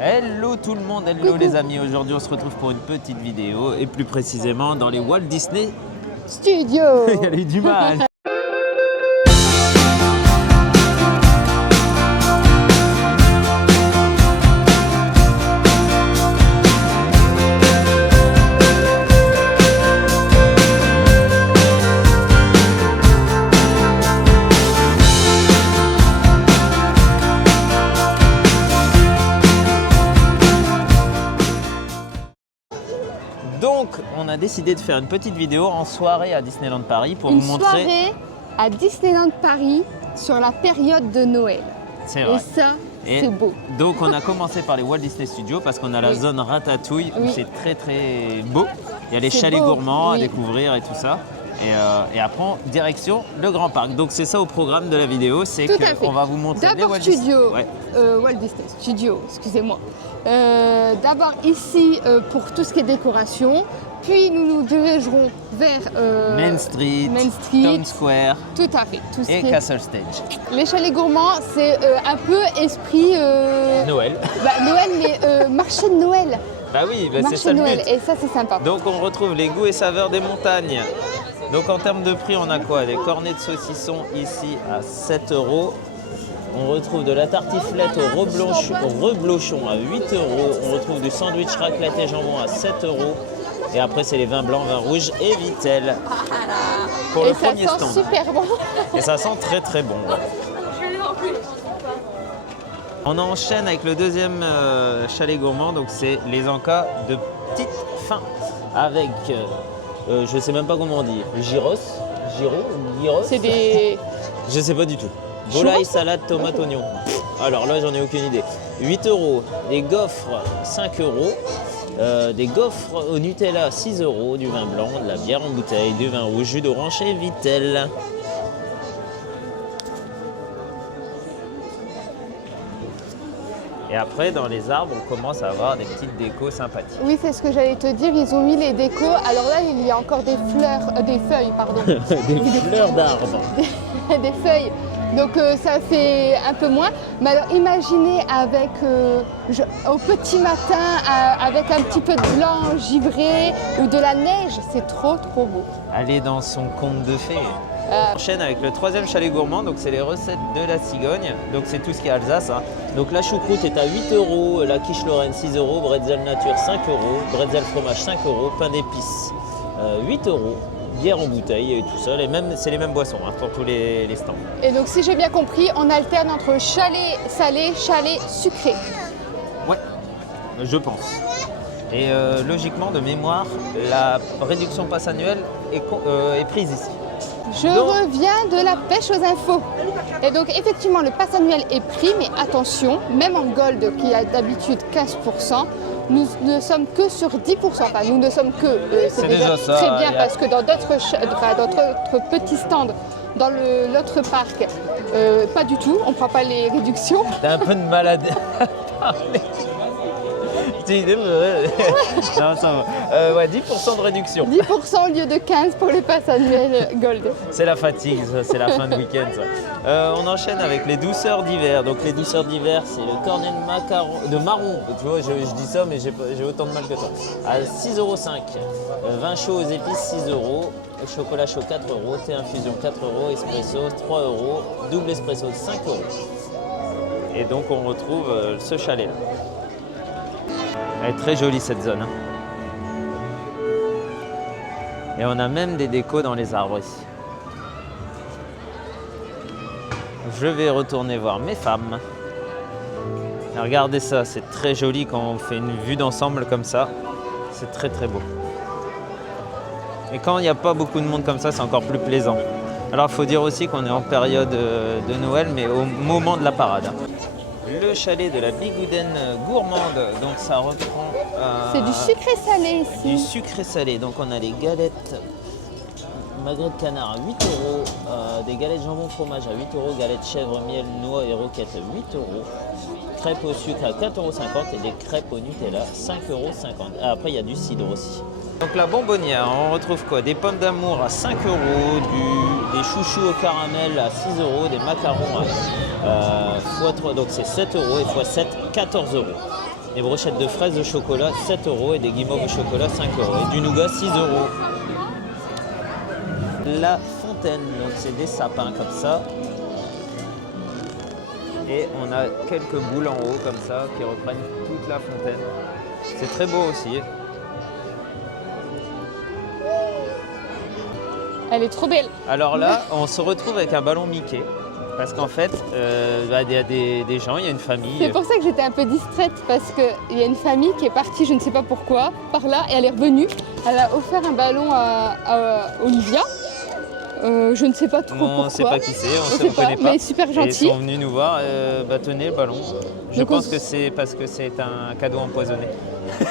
Hello tout le monde, hello les amis. Aujourd'hui on se retrouve pour une petite vidéo et plus précisément dans les Walt Disney Studio. Il y a eu du mal. Donc, on a décidé de faire une petite vidéo en soirée à Disneyland Paris pour Une vous montrer. soirée à Disneyland Paris sur la période de Noël. C'est vrai. Et ça, c'est beau. Donc, on a commencé par les Walt Disney Studios parce qu'on a la zone Ratatouille où c'est très très beau. Il y a les chalets gourmands à découvrir et tout ça. Et après, direction le Grand Parc. Donc, c'est ça au programme de la vidéo, c'est qu'on va vous montrer les Walt Disney. Walt Disney Studio, excusez-moi. D'abord ici pour tout ce qui est décoration, puis nous nous dirigerons vers Main Street, Town Square, tout à fait, tout ce et qui est... Castle Stage. Les chalets gourmands, c'est un peu esprit Noël. Noël, mais marché de Noël. Bah oui, c'est ça de le Noël, but. et ça c'est sympa. Donc on retrouve les goûts et saveurs des montagnes. Donc en termes de prix, on a quoi? Des cornets de saucisson ici à 7 €. On retrouve de la tartiflette au reblochon à 8 €. On retrouve du sandwich raclette jambon à 7 €. Et après, c'est les vins blancs, vins rouges et Vittel. Pour le premier stand. Et ça sent super bon. Et ça sent très très bon. Ouais. On enchaîne avec le deuxième chalet gourmand. Donc c'est les encas de petite faim avec, je sais même pas comment on dit, gyros. C'est des... Je sais pas du tout. Volaille, salade, tomate, oignon. Alors là, j'en ai aucune idée. 8 €. Des gaufres, 5 €. Des gaufres au Nutella, 6 €. Du vin blanc, de la bière en bouteille, du vin rouge, jus d'orange et Vittel. Et après, dans les arbres, on commence à avoir des petites décos sympathiques. Oui, c'est ce que j'allais te dire. Ils ont mis les décos. Alors là, il y a encore des fleurs, des feuilles, pardon. Des fleurs d'arbres. Des feuilles. Donc ça fait un peu moins. Mais alors imaginez avec au petit matin avec un petit peu de blanc givré ou de la neige, c'est trop beau. Aller dans son conte de fées. On enchaîne avec le troisième chalet gourmand, donc c'est les recettes de la cigogne. Donc c'est tout ce qui est Alsace. Hein. Donc la choucroute est à 8 €, la quiche Lorraine 6 €, bretzel nature 5 €, bretzel fromage 5 €, pain d'épices 8 €. Bière en bouteille et tout ça, c'est les mêmes boissons hein, pour tous les stands. Et donc si j'ai bien compris, on alterne entre chalet salé, chalet sucré. Ouais, je pense. Et logiquement, de mémoire, la réduction passe annuelle est prise ici. Je reviens de la pêche aux infos. Et donc effectivement, le pass annuel est pris, mais attention, même en Gold qui a d'habitude 15%, nous ne sommes que sur 10%. Enfin, nous ne sommes que, c'est déjà ça, très bien parce que dans d'autres petits stands, dans l'autre parc, pas du tout, on ne prend pas les réductions. T'as un peu de malade à parler. Non, ça va. Ouais, 10% de réduction. 10% au lieu de 15% pour le pass annuel Gold. C'est la fatigue, ça, c'est la fin de week-end. On enchaîne avec les douceurs d'hiver. Donc les douceurs d'hiver, c'est le cornet de marron. Tu vois, je dis ça, mais j'ai autant de mal que toi. À 6,5 €. Vin chaud aux épices, 6 €. Chocolat chaud, 4 €. Thé infusion, 4 €. Espresso, 3 €. Double espresso, 5 €. Et donc on retrouve ce chalet-là. Elle est très jolie cette zone. Hein. Et on a même des décos dans les arbres ici. Je vais retourner voir mes femmes. Et regardez ça, c'est très joli quand on fait une vue d'ensemble comme ça. C'est très très beau. Et quand il n'y a pas beaucoup de monde comme ça, c'est encore plus plaisant. Alors il faut dire aussi qu'on est en période de Noël, mais au moment de la parade. Le chalet de la Bigoudaine gourmande, donc ça reprend... c'est du sucré salé ici. Du sucré salé, donc on a les galettes magret de canard à 8 €, des galettes jambon fromage à 8 €, galettes chèvre, miel, noix et roquette à 8 €, crêpes au sucre à 4,50 € et des crêpes au Nutella 5,50 €. Après il y a du cidre aussi. Donc la bonbonnière, on retrouve quoi? Des pommes d'amour à 5 €, des chouchous au caramel à 6 €, des macarons à x3, donc c'est 7 € et x7, 14 €. Des brochettes de fraises au chocolat, 7 € et des guimauves au chocolat, 5 € et du nougat, 6 €. La fontaine, donc c'est des sapins comme ça. Et on a quelques boules en haut comme ça qui reprennent toute la fontaine. C'est très beau aussi. Elle est trop belle. Alors là, on se retrouve avec un ballon Mickey. Parce qu'en fait, il y a des gens, il y a une famille. C'est pour ça que j'étais un peu distraite parce qu'il y a une famille qui est partie, je ne sais pas pourquoi, par là et elle est revenue. Elle a offert un ballon à Olivia. Je ne sais pas trop pourquoi. On ne sait pas qui c'est, on ne sait connaît pas. Mais super Et gentil. ils sont venus nous voir, tenez le ballon. Je Donc pense que c'est parce que c'est un cadeau empoisonné.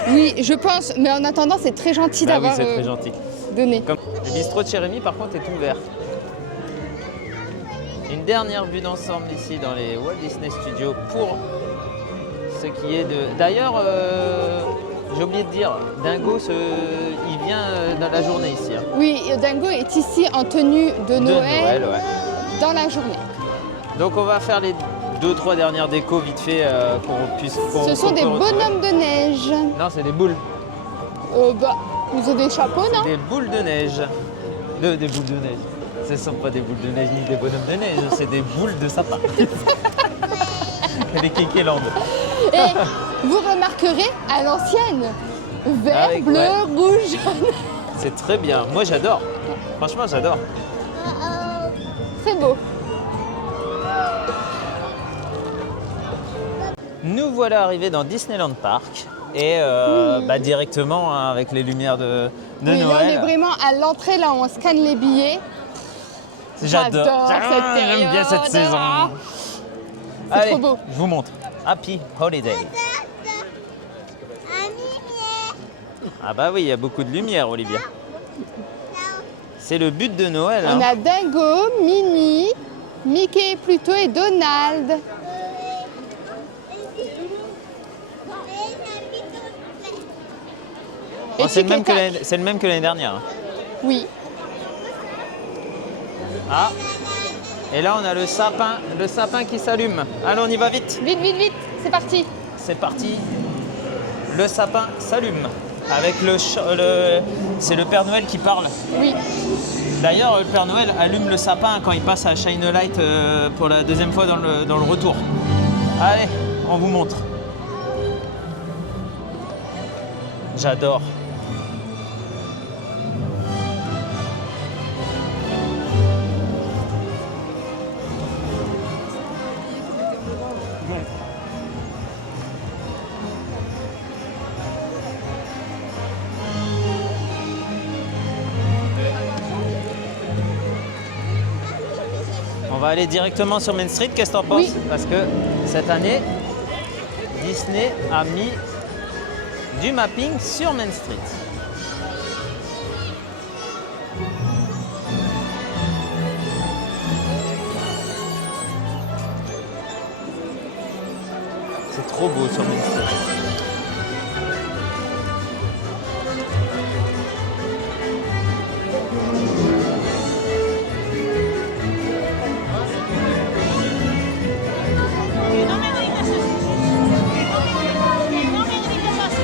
Oui, je pense, mais en attendant, c'est très gentil Bah oui, d'avoir c'est très gentil. donné. Le bistrot de Jérémy, par contre, est ouvert. Une dernière vue d'ensemble ici dans les Walt Disney Studios pour ce qui est de... D'ailleurs, j'ai oublié de dire, Dingo, il vient dans la journée ici. Hein. Oui, Dingo est ici en tenue de Noël, ouais. dans la journée. Donc on va faire les 2-3 dernières décos vite fait qu'on puisse... Ce sont des bonhommes de neige. Non, c'est des boules. Ils ont des chapeaux, non? Des boules de neige. Des boules de neige. Ce ne sont pas des boules de neige ni des bonhommes de neige, c'est des boules de sapin. Les Kékéland. Et vous remarquerez à l'ancienne, vert, Avec, bleu, ouais. rouge, jaune. C'est très bien. Moi j'adore. Franchement j'adore. Très beau. Nous voilà arrivés dans Disneyland Park. Et directement hein, avec les lumières de Oui, là, on est Noël. vraiment à l'entrée, là où on scanne les billets. J'adore cette période. J'aime bien cette saison. C'est Allez, trop beau. je vous montre. Happy Holiday. Ah bah oui, il y a beaucoup de lumière, Olivia. C'est le but de Noël. On hein. a Dingo, Minnie, Mickey Pluto et Donald. Oh, Et c'est Tic et Tac. le même que l'année dernière. hein. Oui. Ah, et là on a le sapin qui s'allume. Allez, on y va vite. Vite, vite, vite. C'est parti. C'est parti. Le sapin s'allume. Avec c'est le Père Noël qui parle. Oui. D'ailleurs, le Père Noël allume le sapin quand il passe à Shine a Light pour la deuxième fois dans le retour. Allez, on vous montre. J'adore. On va aller directement sur Main Street, qu'est-ce que t'en penses? Oui. Parce que cette année, Disney a mis du mapping sur Main Street. C'est trop beau sur Main Street. No me digas eso. No me digas así.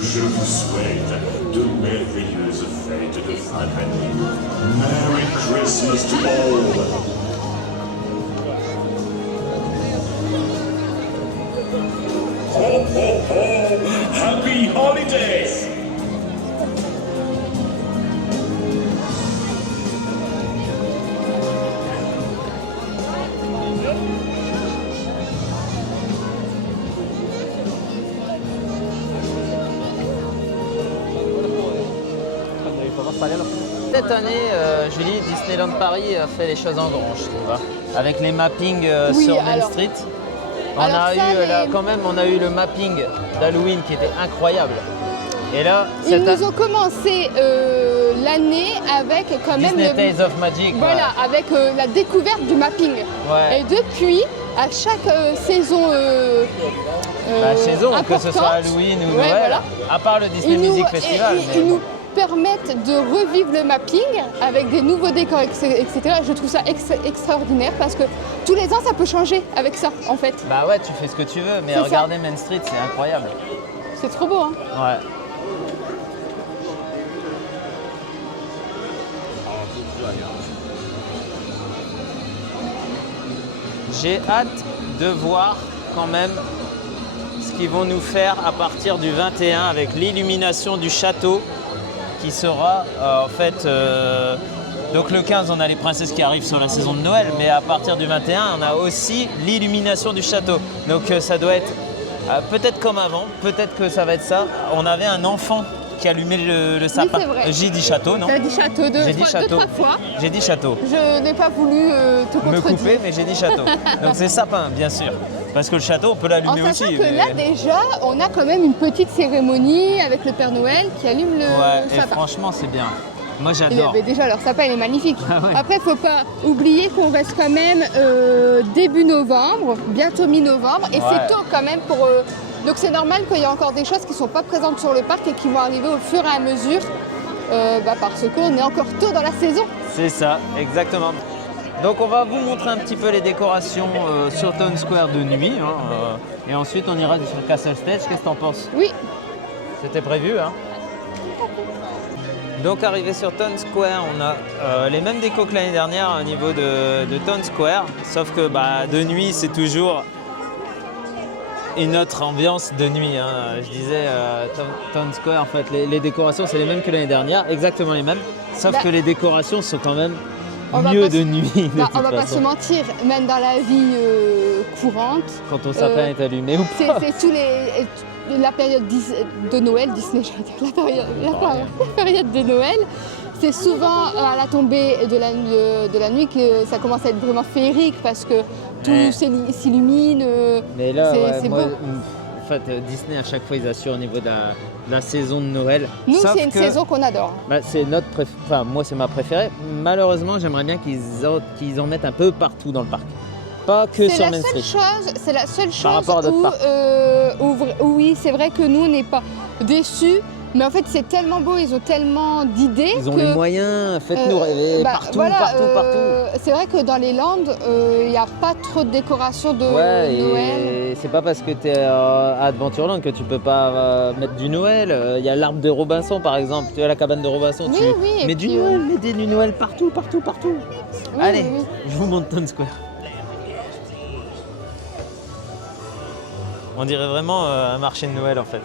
Je vous souhaite de merveilleuses fêtes de fin d'année. Merry Christmas to all! Ho, ho, ho! Happy holidays! Cette année, Julie, Disneyland Paris a fait les choses en grand, je trouve. Hein. Avec les mappings Oui, sur Main alors- Street. On alors a ça, eu, les- là, quand même, on a eu le mapping d'Halloween qui était incroyable. Et là, Ils cette nous ont commencé l'année avec quand même Disney le- Tales of Magic. voilà, avec la découverte du mapping. Ouais. Et depuis, à chaque saison Bah, chez eux, que ce soit importante, Halloween ou ouais, Noël, voilà, à part le Disney ils nous, Music Festival. mais ils bon. nous permettent de revivre le mapping avec des nouveaux décors, etc. Je trouve ça extraordinaire parce que tous les ans, ça peut changer avec ça, en fait. Bah ouais, tu fais ce que tu veux, mais C'est ça. regardez Main Street, c'est incroyable. C'est trop beau, hein. Ouais. J'ai hâte de voir quand même ce qu'ils vont nous faire à partir du 21 avec l'illumination du château qui sera en fait... donc le 15, on a les princesses qui arrivent sur la saison de Noël, mais à partir du 21, on a aussi l'illumination du château. Donc ça doit être peut-être comme avant, peut-être que ça va être ça. On avait un enfant qui allumait le sapin. c'est vrai. J'ai dit château, non? Tu as dit château J'ai dit deux, château. trois fois. J'ai dit château. Je n'ai pas voulu te Me contredire. couper, mais j'ai dit château. Donc c'est sapin, bien sûr. Parce que le château, on peut En l'allumer sachant aussi. que mais- là déjà, on a quand même une petite cérémonie avec le Père Noël qui allume le Ouais, et sapin. franchement, c'est bien. Moi, Et j'adore. mais déjà, leur sapin, il est magnifique. Ah ouais. Après, il ne faut pas oublier qu'on reste quand même début novembre, bientôt mi-novembre, et Ouais. c'est tôt quand même pour... Donc c'est normal qu'il y ait encore des choses qui ne sont pas présentes sur le parc et qui vont arriver au fur et à mesure, parce qu'on est encore tôt dans la saison. C'est ça, exactement. Donc on va vous montrer un petit peu les décorations sur Town Square de nuit. Hein, et ensuite on ira sur Castle Stage. Qu'est-ce que t'en penses? Oui, C'était prévu, hein? Donc arrivé sur Town Square, on a les mêmes décos que l'année dernière au niveau de Town Square. Sauf que de nuit, c'est toujours une autre ambiance de nuit. Hein. Je disais, Town Square, en fait, les décorations, c'est les mêmes que l'année dernière, exactement les mêmes. Sauf Bah, que les décorations sont quand même on va mieux pas de se- nuit. de bah, on toute va pas se façon. mentir, même dans la vie courante, Quand ton sapin est allumé ou c'est pas. tous la période de Noël, Disney, j'allais dire, la période de Noël, c'est souvent à la tombée de la nuit que ça commence à être vraiment féerique parce que tout Ouais. s'illumine. Mais là, c'est- ouais, c'est moi, beau. en fait, Disney, à chaque fois, ils assurent au niveau de la saison de Noël. Nous, Sauf c'est une que- saison qu'on adore. C'est notre enfin, moi, c'est ma préférée. Malheureusement, j'aimerais bien qu'ils en mettent un peu partout dans le parc. Pas que C'est sur la Main seule Street. chose, c'est la seule chose rapport à d'autres où, parcs. oui, c'est vrai que nous, on n'est pas déçus, mais en fait, c'est tellement beau, ils ont tellement d'idées Ils ont que... les moyens, faites-nous rêver partout, voilà, partout. C'est vrai que dans les Landes, il n'y a pas trop de décoration de Ouais, Noël. et c'est pas parce que tu es à Adventureland que tu peux pas mettre du Noël. Il y a l'arbre de Robinson par exemple, tu as la cabane de Robinson, Oui, tu oui, et mets du puis, Noël, mets du Noël partout, partout, partout. Oui, Allez, oui, oui. je vous montre Town Square. On dirait vraiment un marché de Noël en fait.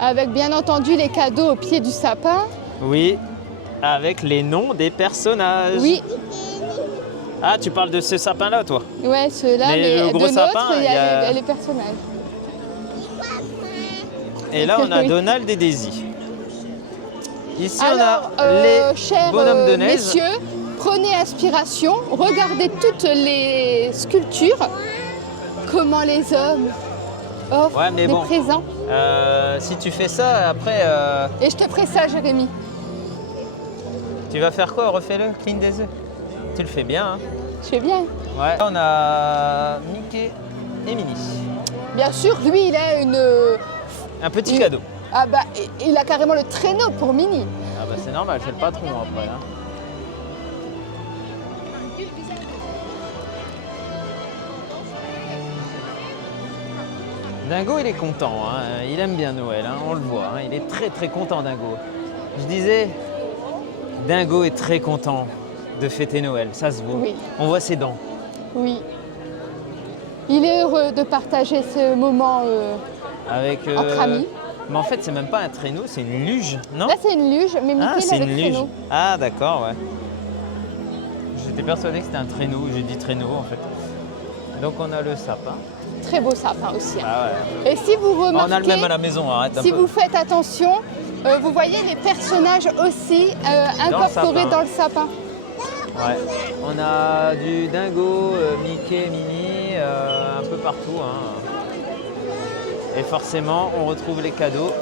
Avec bien entendu les cadeaux au pied du sapin. Oui, avec les noms des personnages. Oui, Ah, tu parles de ce sapin-là, toi? ouais, ceux-là, Mais le mais gros de sapin, l'autre, il y il y a- a les personnages. Et là, on a Oui. Donald et Daisy. Ici, Alors, on a les chers bonhommes de neige. messieurs, prenez inspiration, regardez toutes les sculptures, comment les hommes offrent Ouais, mais des bon. présents. Si tu fais ça, après, Et je te ferai ça, Jérémy. tu vas faire quoi? Refais-le, clean des œufs. Tu le fais bien, hein? Je fais bien. Ouais. Là, on a Mickey et Minnie. Bien sûr, lui, il a une... Un petit Il- cadeau. Ah bah, il a carrément le traîneau pour Minnie. Ah bah c'est normal, c'est le patron après. Hein. Dingo, il est content, hein. Il aime bien Noël, hein. On le voit, hein. Il est très très content, Dingo. Je disais, Dingo est très content de fêter Noël, ça se voit. Oui. On voit ses dents. Oui. Il est heureux de partager ce moment Avec, entre amis. Mais en fait, c'est même pas un traîneau, c'est une luge, non? Là, c'est une luge, mais Mickey, Ah, il c'est avait une luge. traîneau. Ah, d'accord, ouais. J'étais persuadé que c'était un traîneau, j'ai dit traîneau en fait. Donc on a le sapin. Très beau sapin aussi, hein. Ah ouais. Et si vous remarquez, On a le même à la maison, arrête un si peu. vous faites attention, vous voyez les personnages aussi incorporés sapin. dans le sapin. Ouais. On a du dingo, Mickey, Minnie, un peu partout, hein. Et forcément, on retrouve les cadeaux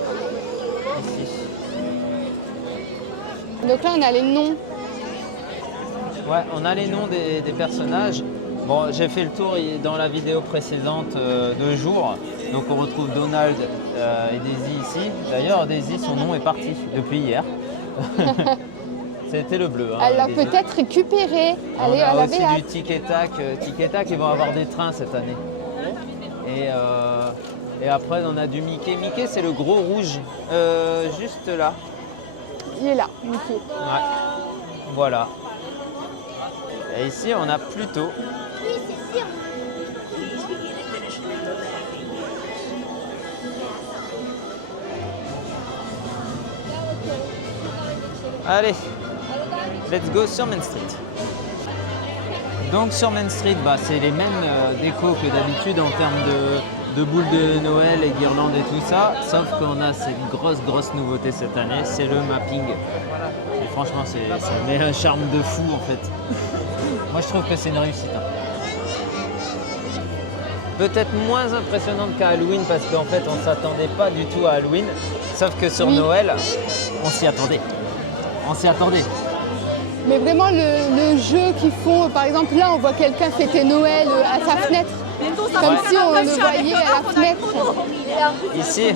ici. Donc là, on a les noms. Ouais, on a les noms des personnages. Bon, j'ai fait le tour dans la vidéo précédente de jour. Donc on retrouve Donald et Daisy ici. D'ailleurs, Daisy, son nom est parti depuis hier. C'était le bleu. Hein, Elle l'a Daisy. peut-être récupéré. On Allez, à a la aussi Béate. du Tic et Tac. Tic et Tac, ils vont avoir des trains cette année. Et après, on a du Mickey. Mickey, c'est le gros rouge, juste là. Il est là, Mickey. Ouais. Voilà. Et ici, on a Pluto. Allez, let's go sur Main Street. Donc sur Main Street, bah, c'est les mêmes décos que d'habitude en termes de boules de Noël et guirlandes et tout ça, sauf qu'on a cette grosse nouveauté cette année, c'est le mapping. Et franchement, ça met un charme de fou en fait. Moi je trouve que c'est une réussite, hein. Peut-être moins impressionnante qu'à Halloween parce qu'en fait on ne s'attendait pas du tout à Halloween, sauf que sur Oui. Noël, on s'y attendait. On s'y attendait. Mais vraiment, le jeu qu'ils font, par exemple, là, on voit quelqu'un fêter Noël à sa fenêtre. Comme si on le voyait à la fenêtre. Ici.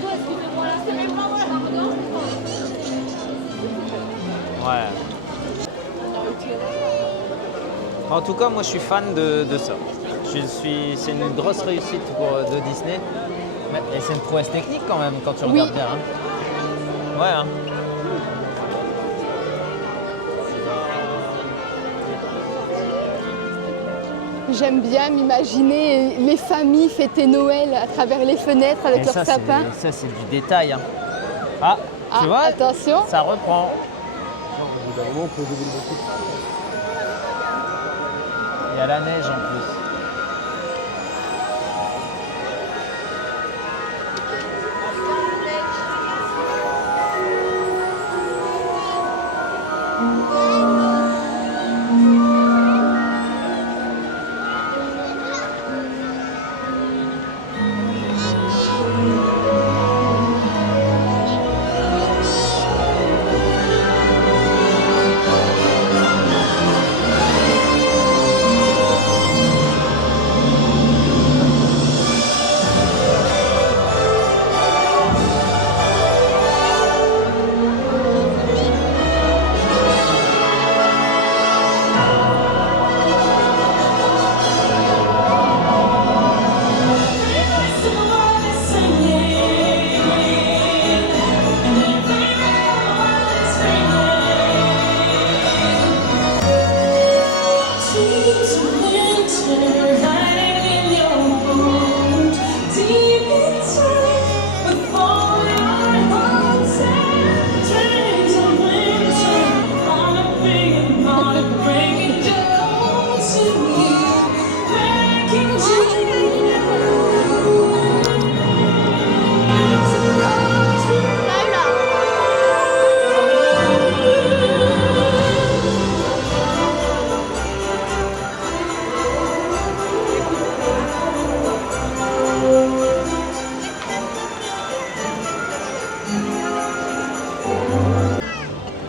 Ouais. En tout cas, moi je suis fan de ça. C'est une grosse réussite de Disney. Et c'est une prouesse technique quand même quand tu Oui. regardes bien, hein. Ouais, hein. J'aime bien m'imaginer les familles fêter Noël à travers les fenêtres avec Et leur ça, sapin. ça, c'est du détail, hein. Ah, Ah, tu vois, attention. ça reprend. Il y a la neige en plus.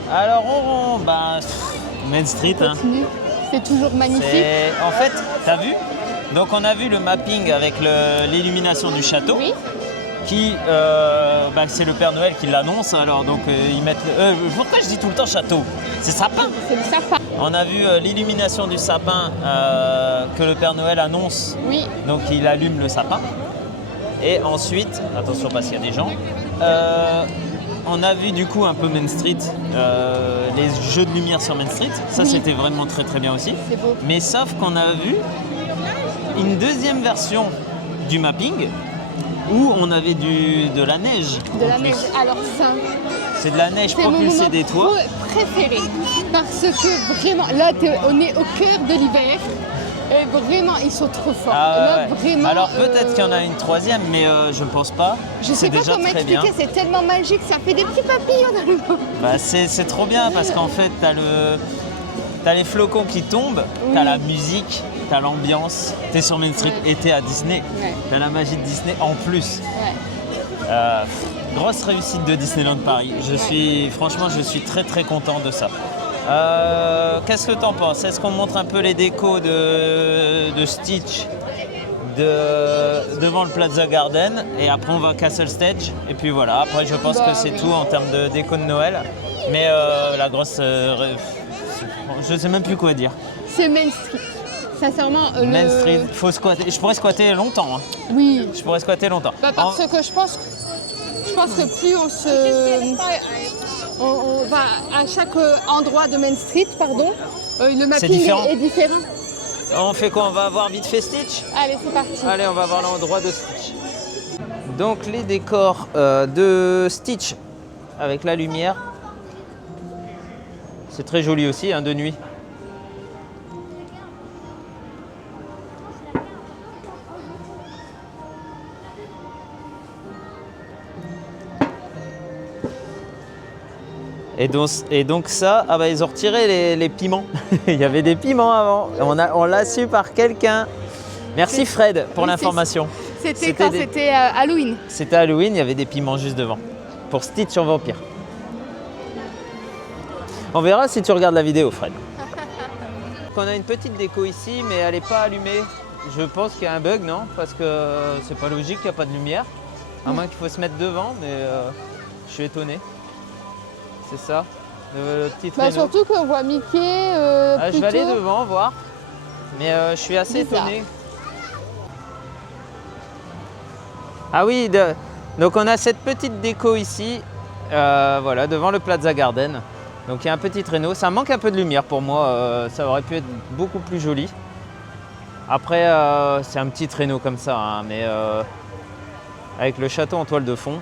Alors, Main Street, hein. Continue. C'est toujours magnifique. En fait, t'as vu? Donc on a vu le mapping avec l'illumination du château. Oui. Qui, c'est le Père Noël qui l'annonce. Alors donc ils mettent. Pourquoi je dis tout le temps château? C'est sapin. C'est le sapin. On a vu l'illumination du sapin que le Père Noël annonce. Oui. Donc il allume le sapin. Et ensuite, attention parce qu'il y a des gens, on a vu du coup un peu Main Street, les jeux de lumière sur Main Street. Ça, Oui. c'était vraiment très très bien aussi. C'est beau. Mais sauf qu'on a vu une deuxième version du mapping où on avait de la neige. De en la plus. neige. Alors ça, C'est de la neige c'est mon propulsée moment des toits. préféré. Parce que vraiment, là, on est au cœur de l'hiver. Et vraiment, ils sont trop forts. Ah ouais, Là, ouais. vraiment, Alors peut-être qu'il y en a une troisième, mais je ne pense pas. Je sais C'est pas déjà comment très bien. expliquer, c'est tellement magique, ça fait des petits papillons dans le monde. Bah, c'est trop bien parce qu'en fait, t'as les flocons qui tombent, Oui. t'as la musique, t'as l'ambiance, t'es sur Main Street Ouais. et t'es à Disney. Ouais. T'as la magie de Disney en plus. Ouais. Grosse réussite de Disneyland Paris. Franchement, je suis très très content de ça. Qu'est-ce que t'en penses? Est-ce qu'on montre un peu les décos de Stitch devant le Plaza Garden et après on va à Castle Stage et puis voilà, après je pense Bah, que c'est oui. tout en termes de déco de Noël, mais la grosse je sais même plus quoi dire. C'est Main Street. Sincèrement, Main Street, faut squatter, je pourrais squatter longtemps, hein. Oui. Je pourrais squatter longtemps. Bah, parce que je pense que plus on va à chaque endroit de Main Street, pardon, le mapping différent. est différent. On fait quoi? On va voir vite fait Stitch? Allez, c'est parti. Allez, on va voir l'endroit de Stitch. Donc les décors de Stitch avec la lumière. C'est très joli aussi, hein, de nuit. Et donc ça, ah bah ils ont retiré les piments. Il y avait des piments avant. On l'a su par quelqu'un. Merci Fred pour Oui, l'information. C'était quand c'était Halloween. C'était Halloween, il y avait des piments juste devant. Pour Stitch en vampire. On verra si tu regardes la vidéo, Fred. On a une petite déco ici, mais elle n'est pas allumée. Je pense qu'il y a un bug, non? Parce que c'est pas logique, il n'y a pas de lumière. À moins qu'il faut se mettre devant, mais je suis étonné. C'est ça, le petit Bah, traîneau. surtout qu'on voit Mickey. Je vais aller plutôt- devant voir, mais je suis assez Bizarre. étonné. Ah oui, donc on a cette petite déco ici, voilà, devant le Plaza Garden. Donc il y a un petit traîneau, ça manque un peu de lumière pour moi, ça aurait pu être beaucoup plus joli. Après, c'est un petit traîneau comme ça, hein, mais avec le château en toile de fond.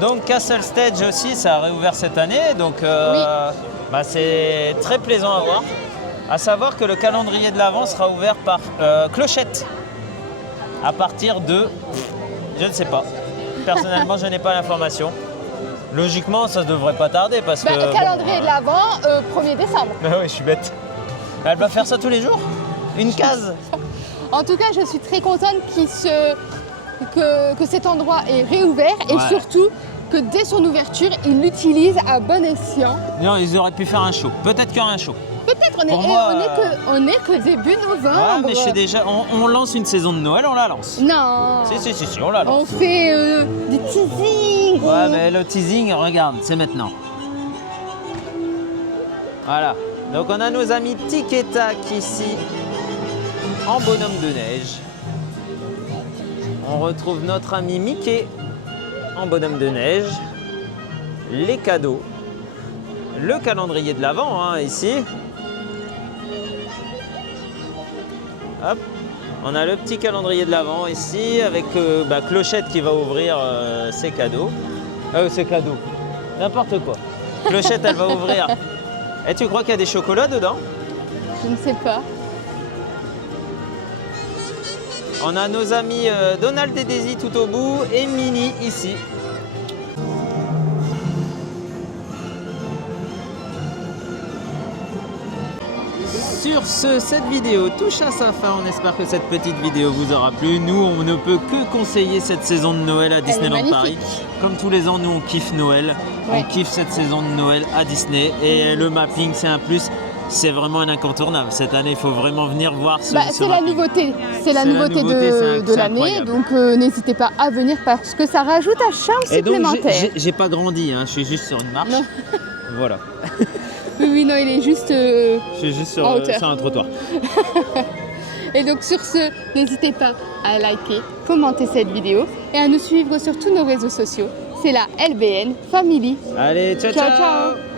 Donc Castle Stage aussi, ça a réouvert cette année, donc bah, c'est très plaisant à voir. À savoir que le calendrier de l'Avent sera ouvert par clochette à partir de, je ne sais pas. Personnellement, je n'ai pas l'information. Logiquement, ça ne devrait pas tarder parce Bah, que. calendrier de l'Avent, 1er décembre. Bah oui, je suis bête. Elle va faire ça tous les jours? Une case? En tout cas, je suis très contente que cet endroit est réouvert et Ouais. surtout que dès son ouverture, il l'utilise à bon escient. Non, ils auraient pu faire un show. Peut-être qu'il y aura un show. Peut-être, Pour moi, on est que début novembre. Ouais, mais je sais déjà, on lance une saison de Noël, on la lance. Non. Si, on la lance. On fait des teasings. Ouais, mais le teasing, regarde, c'est maintenant. Voilà. Donc on a nos amis Tic et Tac ici, en bonhomme de neige. On retrouve notre ami Mickey en bonhomme de neige. Les cadeaux. Le calendrier de l'Avent, hein, ici. Hop. On a le petit calendrier de l'Avent ici, avec Clochette qui va ouvrir ses cadeaux. Ses cadeaux. N'importe quoi. Clochette, elle va ouvrir. Et tu crois qu'il y a des chocolats dedans? Je ne sais pas. On a nos amis Donald et Daisy tout au bout et Minnie ici. Sur ce, cette vidéo touche à sa fin. On espère que cette petite vidéo vous aura plu. Nous, on ne peut que conseiller cette saison de Noël à Disneyland magnifique. Paris. Comme tous les ans, nous, on kiffe Noël. Ouais. On kiffe cette saison de Noël à Disney. Et le mapping, c'est un plus. C'est vraiment un incontournable. Cette année, il faut vraiment venir voir ce C'est la mapping. nouveauté. C'est la nouveauté de c'est l'année. incroyable. Donc n'hésitez pas à venir parce que ça rajoute un charme Et donc, supplémentaire. j'ai pas grandi, hein. Je suis juste sur une marche. Non. Voilà. Oui, non, il est juste. Je suis juste sur En hauteur. un trottoir. Et donc sur ce, n'hésitez pas à liker, commenter cette vidéo et à nous suivre sur tous nos réseaux sociaux. C'est la LBN Family. Allez, ciao, Ciao, ciao. ciao.